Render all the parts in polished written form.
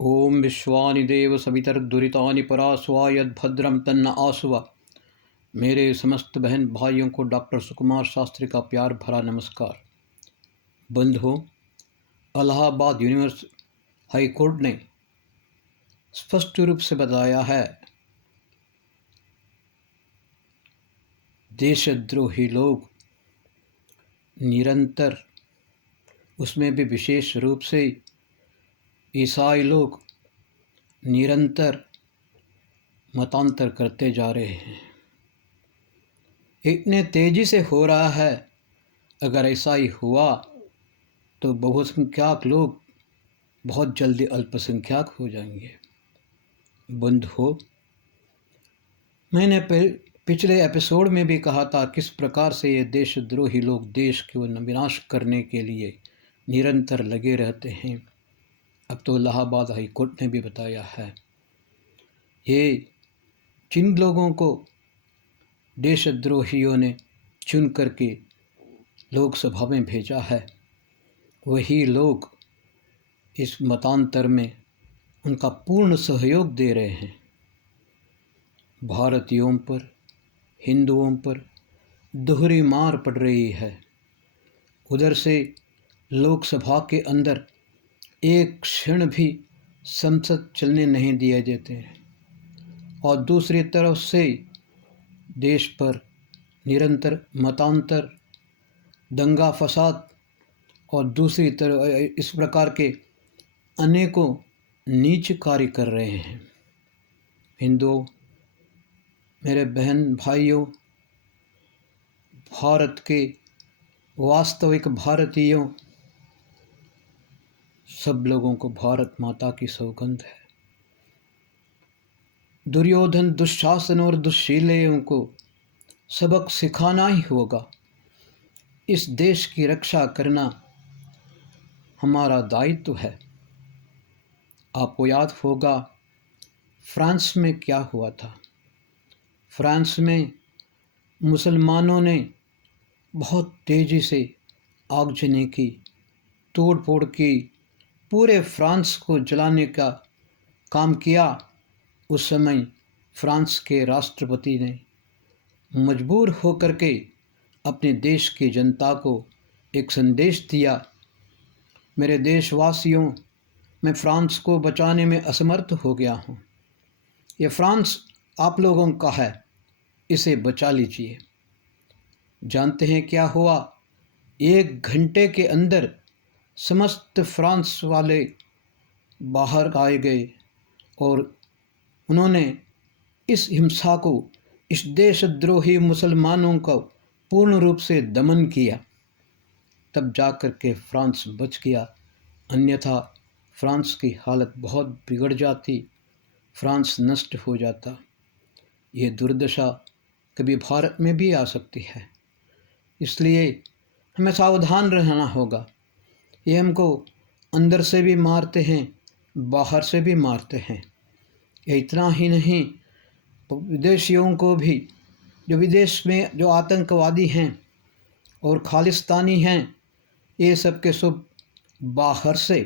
ओम विश्वानि देव सवितर्दुरितानि परास्वा यद्भद्रम तन्न आसुवा। मेरे समस्त बहन भाइयों को डॉक्टर सुकुमार शास्त्री का प्यार भरा नमस्कार। बंधुओं, इलाहाबाद यूनिवर्सिटी हाई कोर्ट ने स्पष्ट रूप से बताया है, देशद्रोही लोग निरंतर, उसमें भी विशेष रूप से ईसाई लोग निरंतर मतांतर करते जा रहे हैं। इतने तेजी से हो रहा है, अगर ऐसा ही हुआ तो बहुसंख्यक लोग बहुत जल्दी अल्पसंख्यक हो जाएंगे। बंधुओं, मैंने पिछले एपिसोड में भी कहा था किस प्रकार से ये देशद्रोही लोग देश को विनाश करने के लिए निरंतर लगे रहते हैं। अब तो इलाहाबाद हाई कोर्ट ने भी बताया है, ये जिन लोगों को देशद्रोहियों ने चुन करके लोकसभा में भेजा है, वही लोग इस मतांतर में उनका पूर्ण सहयोग दे रहे हैं। भारतीयों पर, हिंदुओं पर दोहरी मार पड़ रही है। उधर से लोकसभा के अंदर एक क्षण भी संसद चलने नहीं दिए जाते हैं, और दूसरी तरफ से देश पर निरंतर मतांतर, दंगा फसाद और दूसरी तरफ इस प्रकार के अनेकों नीच कार्य कर रहे हैं। हिंदुओं, मेरे बहन भाइयों, भारत के वास्तविक भारतीयों, सब लोगों को भारत माता की सौगंध है। दुर्योधन, दुशासन और दुश्शीलों को सबक सिखाना ही होगा। इस देश की रक्षा करना हमारा दायित्व है। आपको याद होगा फ्रांस में क्या हुआ था। फ्रांस में मुसलमानों ने बहुत तेज़ी से आगजनी की, तोड़ फोड़ की, पूरे फ्रांस को जलाने का काम किया। उस समय फ्रांस के राष्ट्रपति ने मजबूर होकर के अपने देश की जनता को एक संदेश दिया, मेरे देशवासियों, मैं फ्रांस को बचाने में असमर्थ हो गया हूँ। ये फ्रांस आप लोगों का है, इसे बचा लीजिए। जानते हैं क्या हुआ? 1 घंटे के अंदर समस्त फ्रांस वाले बाहर आए गए और उन्होंने इस हिंसा को, इस देशद्रोही मुसलमानों का पूर्ण रूप से दमन किया। तब जाकर के फ्रांस बच गया, अन्यथा फ्रांस की हालत बहुत बिगड़ जाती, फ्रांस नष्ट हो जाता। ये दुर्दशा कभी भारत में भी आ सकती है, इसलिए हमें सावधान रहना होगा। ये हमको अंदर से भी मारते हैं, बाहर से भी मारते हैं। ये इतना ही नहीं, विदेशियों को भी, जो विदेश में जो आतंकवादी हैं और खालिस्तानी हैं, ये सब के सब बाहर से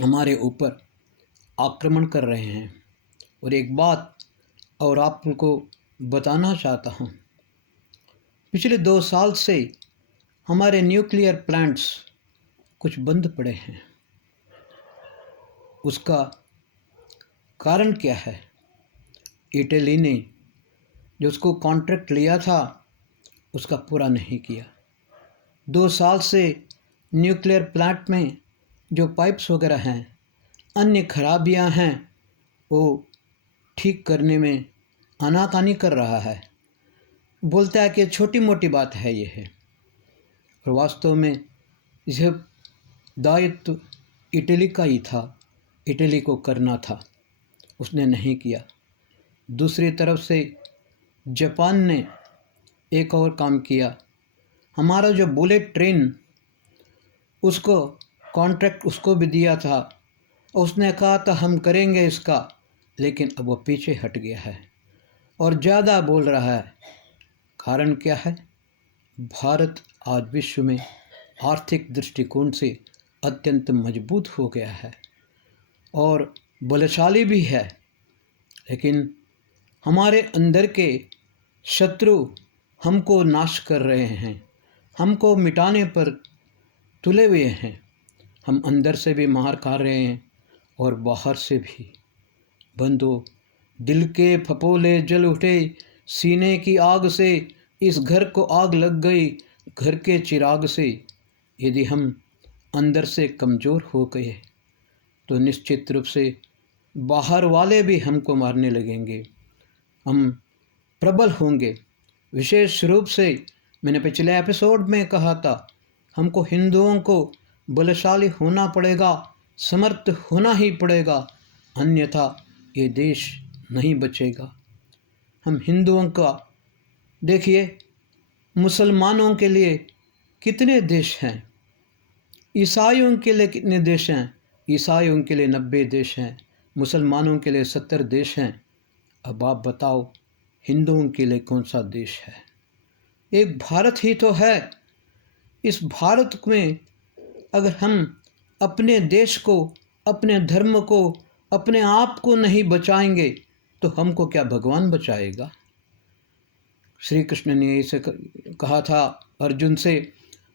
हमारे ऊपर आक्रमण कर रहे हैं। और एक बात और आपको बताना चाहता हूँ, पिछले 2 साल से हमारे न्यूक्लियर प्लांट्स कुछ बंद पड़े हैं। उसका कारण क्या है? इटली ने जो उसको कॉन्ट्रैक्ट लिया था, उसका पूरा नहीं किया। 2 साल से न्यूक्लियर प्लांट में जो पाइप्स वगैरह हैं, अन्य खराबियां हैं, वो ठीक करने में आनाकानी कर रहा है। बोलता है कि छोटी मोटी बात है ये है, और वास्तव में इसे दायित्व इटली का ही था, इटली को करना था, उसने नहीं किया। दूसरी तरफ से जापान ने एक और काम किया। हमारा जो बुलेट ट्रेन, उसको कॉन्ट्रैक्ट उसको भी दिया था, उसने कहा था हम करेंगे इसका, लेकिन अब वो पीछे हट गया है और ज़्यादा बोल रहा है। कारण क्या है? भारत आज विश्व में आर्थिक दृष्टिकोण से अत्यंत मजबूत हो गया है। और बलशाली भी है, लेकिन हमारे अंदर के शत्रु हमको नाश कर रहे हैं, हमको मिटाने पर तुले हुए हैं। हम अंदर से भी मार खा रहे हैं और बाहर से भी। बंधु, दिल के फपोले जल उठे सीने की आग से, इस घर को आग लग गई घर के चिराग से। यदि हम अंदर से कमज़ोर हो गए तो निश्चित रूप से बाहर वाले भी हमको मारने लगेंगे, हम प्रबल होंगे। विशेष रूप से मैंने पिछले एपिसोड में कहा था, हमको हिंदुओं को बलशाली होना पड़ेगा, समर्थ होना ही पड़ेगा, अन्यथा ये देश नहीं बचेगा। हम हिंदुओं का देखिए, मुसलमानों के लिए कितने देश हैं, ईसाइयों के लिए कितने देश हैं। ईसाइयों के लिए 90 देश हैं, मुसलमानों के लिए 70 देश हैं। अब आप बताओ हिंदुओं के लिए कौन सा देश है? एक भारत ही तो है। इस भारत में अगर हम अपने देश को, अपने धर्म को, अपने आप को नहीं बचाएंगे तो हमको क्या भगवान बचाएगा? श्री कृष्ण ने इसे कहा था अर्जुन से,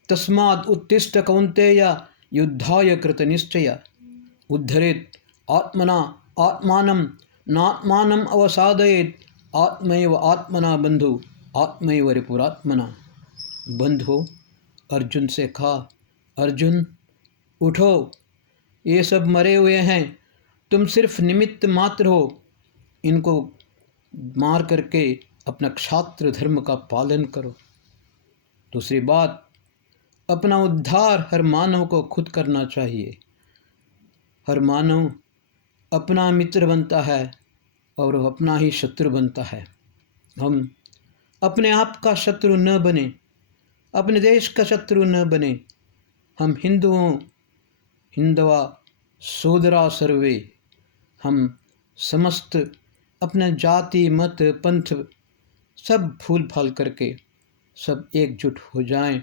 तस्मात् उत्तिष्ठ कौन्तेय युद्धाय कृतनिश्चय उद्धरेत् आत्मना आत्मानं नात्मानं अवसादयेत् आत्मैव आत्मना बंधु आत्मैव रिपुरात्मना। बंधु, अर्जुन से कहा, अर्जुन उठो, ये सब मरे हुए हैं, तुम सिर्फ निमित्त मात्र हो, इनको मार करके अपना क्षात्र धर्म का पालन करो। दूसरी बात, अपना उद्धार हर मानव को खुद करना चाहिए। हर मानव अपना मित्र बनता है और अपना ही शत्रु बनता है। हम अपने आप का शत्रु न बने, अपने देश का शत्रु न बने। हम हिंदवा सोदरा सर्वे, हम समस्त अपने जाति मत पंथ सब भूल भाल करके सब एकजुट हो जाएं,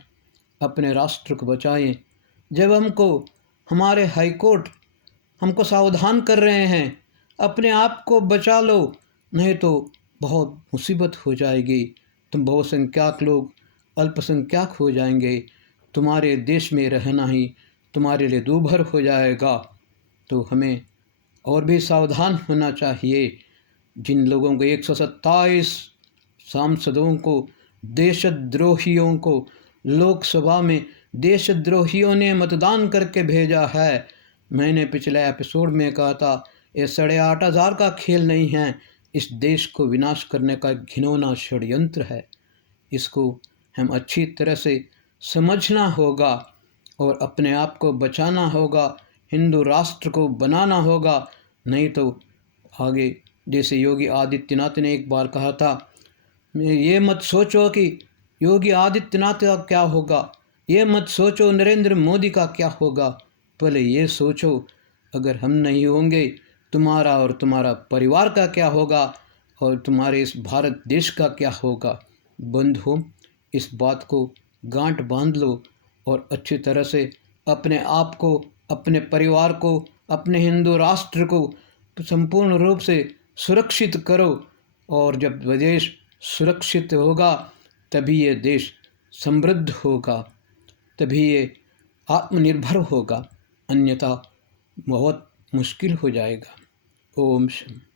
अपने राष्ट्र को बचाएं। जब हमको हमारे हाई कोर्ट हमको सावधान कर रहे हैं, अपने आप को बचा लो, नहीं तो बहुत मुसीबत हो जाएगी, तुम बहुसंख्यक लोग अल्पसंख्यक हो जाएंगे, तुम्हारे देश में रहना ही तुम्हारे लिए दूभर हो जाएगा। तो हमें और भी सावधान होना चाहिए। जिन लोगों को 127 सांसदों को, देशद्रोहियों को लोकसभा में देशद्रोहियों ने मतदान करके भेजा है, मैंने पिछले एपिसोड में कहा था, ये 8,500 का खेल नहीं है, इस देश को विनाश करने का घिनौना षड्यंत्र है। इसको हम अच्छी तरह से समझना होगा और अपने आप को बचाना होगा, हिंदू राष्ट्र को बनाना होगा। नहीं तो आगे, जैसे योगी आदित्यनाथ ने एक बार कहा था, ये मत सोचो कि योगी आदित्यनाथ का क्या होगा, ये मत सोचो नरेंद्र मोदी का क्या होगा, पहले ये सोचो अगर हम नहीं होंगे तुम्हारा और तुम्हारा परिवार का क्या होगा और तुम्हारे इस भारत देश का क्या होगा। बंधुओं, इस बात को गांठ बांध लो और अच्छी तरह से अपने आप को, अपने परिवार को, अपने हिंदू राष्ट्र को संपूर्ण रूप से सुरक्षित करो। और जब देश सुरक्षित होगा तभी ये देश समृद्ध होगा, तभी ये आत्मनिर्भर होगा, अन्यथा बहुत मुश्किल हो जाएगा। ओम शांति।